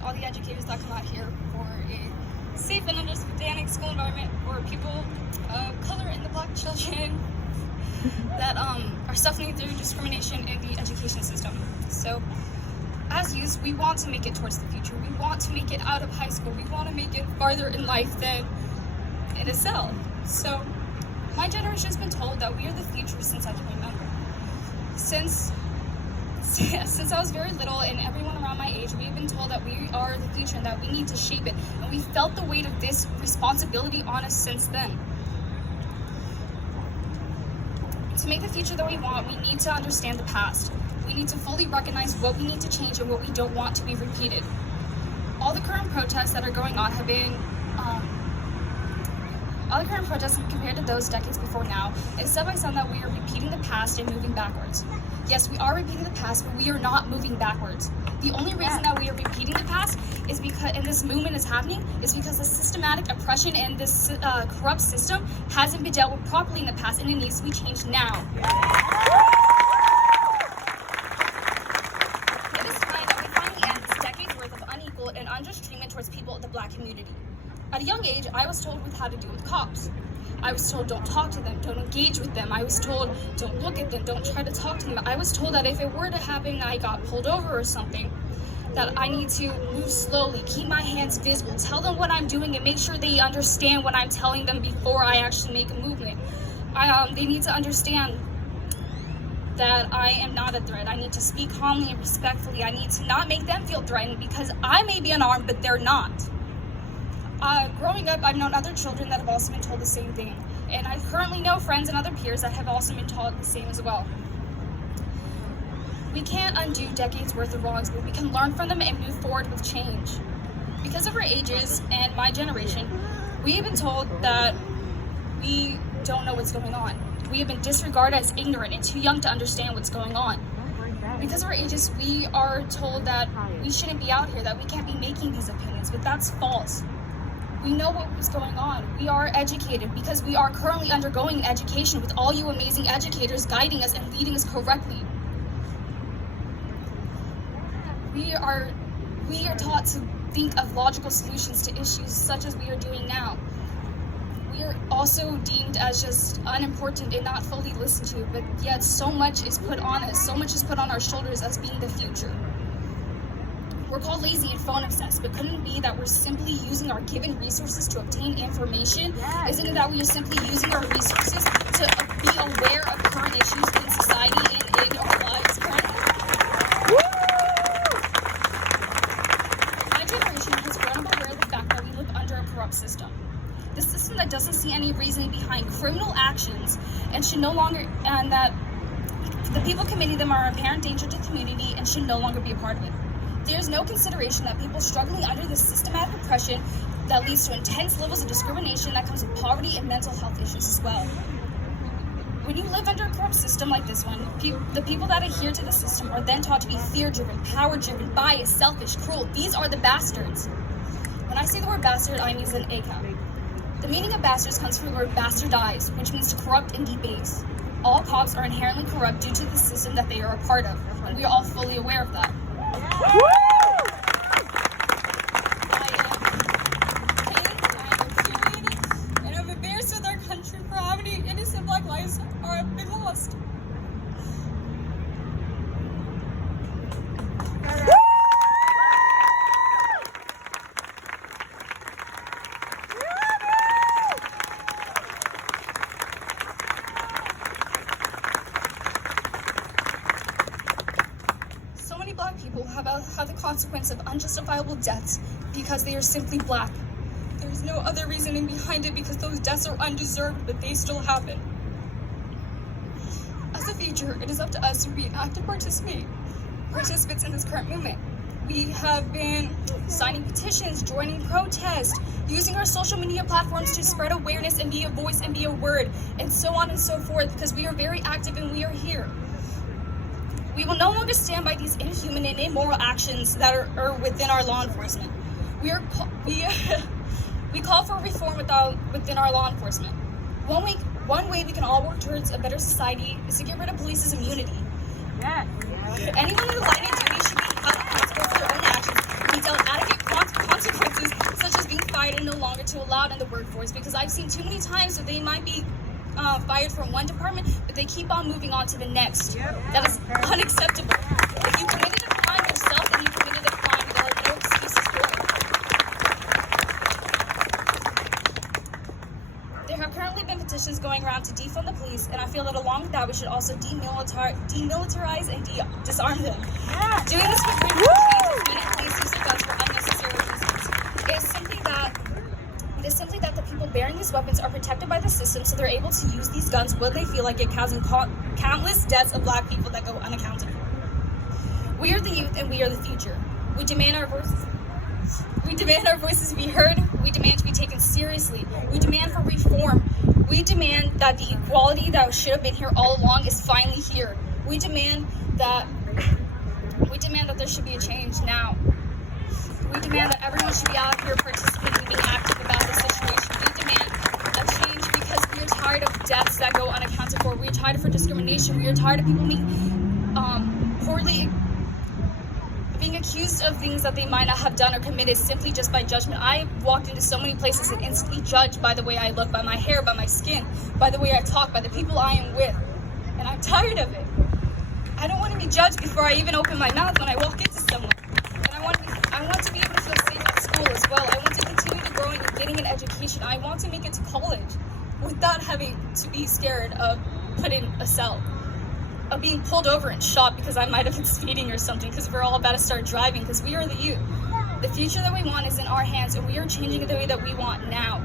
thank all the educators that come out here for a safe and understanding school environment for people of color and the Black children that are suffering through discrimination in the education system. So, as youth, we want to make it towards the future. We want to make it out of high school. We want to make it farther in life than in a cell. So, my generation has been told that we are the future since I can remember. Since I was very little, and everyone around my age, we've been told that we are the future and that we need to shape it. And we felt the weight of this responsibility on us since then. To make the future that we want, we need to understand the past. We need to fully recognize what we need to change and what we don't want to be repeated. All the current protests that are going on have been compared to those decades before now, it is said by some that we are repeating the past and moving backwards. Yes, we are repeating the past, but we are not moving backwards. The only reason that we are repeating the past is because, and this movement is happening, is because the systematic oppression and this corrupt system hasn't been dealt with properly in the past, and it needs to be changed now. It is time that we finally end this decade's worth of unequal and unjust treatment towards people of the Black community. At a young age, I was told how to deal with cops. I was told don't talk to them, don't engage with them. I was told don't look at them, don't try to talk to them. I was told that if it were to happen and I got pulled over or something, that I need to move slowly, keep my hands visible, tell them what I'm doing and make sure they understand what I'm telling them before I actually make a movement. They need to understand that I am not a threat. I need to speak calmly and respectfully. I need to not make them feel threatened because I may be unarmed, but they're not. Growing up, I've known other children that have also been told the same thing. And I currently know friends and other peers that have also been taught the same as well. We can't undo decades worth of wrongs, but we can learn from them and move forward with change. Because of our ages and my generation, we have been told that we don't know what's going on. We have been disregarded as ignorant and too young to understand what's going on. Because of our ages, we are told that we shouldn't be out here, that we can't be making these opinions, but that's false. We know what was going on. We are educated because we are currently undergoing education with all you amazing educators guiding us and leading us correctly. We are taught to think of logical solutions to issues such as we are doing now. We are also deemed as just unimportant and not fully listened to, but yet so much is put on us, so much is put on our shoulders as being the future. We're called lazy and phone obsessed, but couldn't it be that we're simply using our given resources to obtain information? Yes. Isn't it that we are simply using our resources to be aware of current issues in society and in our lives currently? My generation has grown up aware of the fact that we live under a corrupt system. The system that doesn't see any reasoning behind criminal actions and that the people committing them are an apparent danger to the community and should no longer be a part of it. There's no consideration that people struggling under this systematic oppression that leads to intense levels of discrimination that comes with poverty and mental health issues as well. When you live under a corrupt system like this one, the people that adhere to the system are then taught to be fear-driven, power-driven, biased, selfish, cruel. These are the bastards. When I say the word bastard, I use an ACAB. The meaning of bastards comes from the word bastardize, which means to corrupt and debase. All cops are inherently corrupt due to the system that they are a part of, and we are all fully aware of that. I am infuriated, and I'm embarrassed with our country for how many innocent Black lives have been lost. Black people have the consequence of unjustifiable deaths because they are simply Black. There's no other reasoning behind it because those deaths are undeserved, but they still happen. As a future, it is up to us to be active participants in this current movement. We have been signing petitions, joining protests, using our social media platforms to spread awareness and be a voice and be a word, and so on and so forth, because we are very active and we are here. We will no longer stand by these inhuman and immoral actions that are within our law enforcement. We call for reform within our law enforcement. One way we can all work towards a better society is to get rid of police's immunity. Yes. Anyone in the line of duty should be held accountable for their own actions and be dealt adequate to allow it in the workforce, because I've seen too many times that they might be fired from one department, but they keep on moving on to the next. That is unacceptable. If you committed a crime yourself and you committed a crime, there are no excuses for it. There have currently been petitions going around to defund the police, and I feel that along with that, we should also demilitarize and disarm them. Doing this would bring many police use their guns for unnecessary reasons. It is simply that the people bearing these weapons are protected by the system, so they're able to use these guns when they feel like it, causing countless deaths of Black people that go unaccounted for. We are the youth, and we are the future. We demand our voices. We demand our voices be heard. We demand to be taken seriously. We demand for reform. We demand that the equality that should have been here all along is finally here. We demand that there should be a change now. We demand that everyone should be out here participating, being active about the situation. We demand a change because we are tired of deaths that go unaccounted for. We are tired of discrimination. We are tired of people being accused of things that they might not have done or committed simply just by judgment. I walked into so many places and instantly judged by the way I look, by my hair, by my skin, by the way I talk, by the people I am with. And I'm tired of it. I don't want to be judged before I even open my mouth when I walk into someone. And I want to be able to feel safe at school as well. I want to continue to grow and getting an education. I want to make it to college without having to be scared of put in a cell, of being pulled over and shot because I might have been speeding or something, because we're all about to start driving, because we are the youth. The future that we want is in our hands, and we are changing it the way that we want now.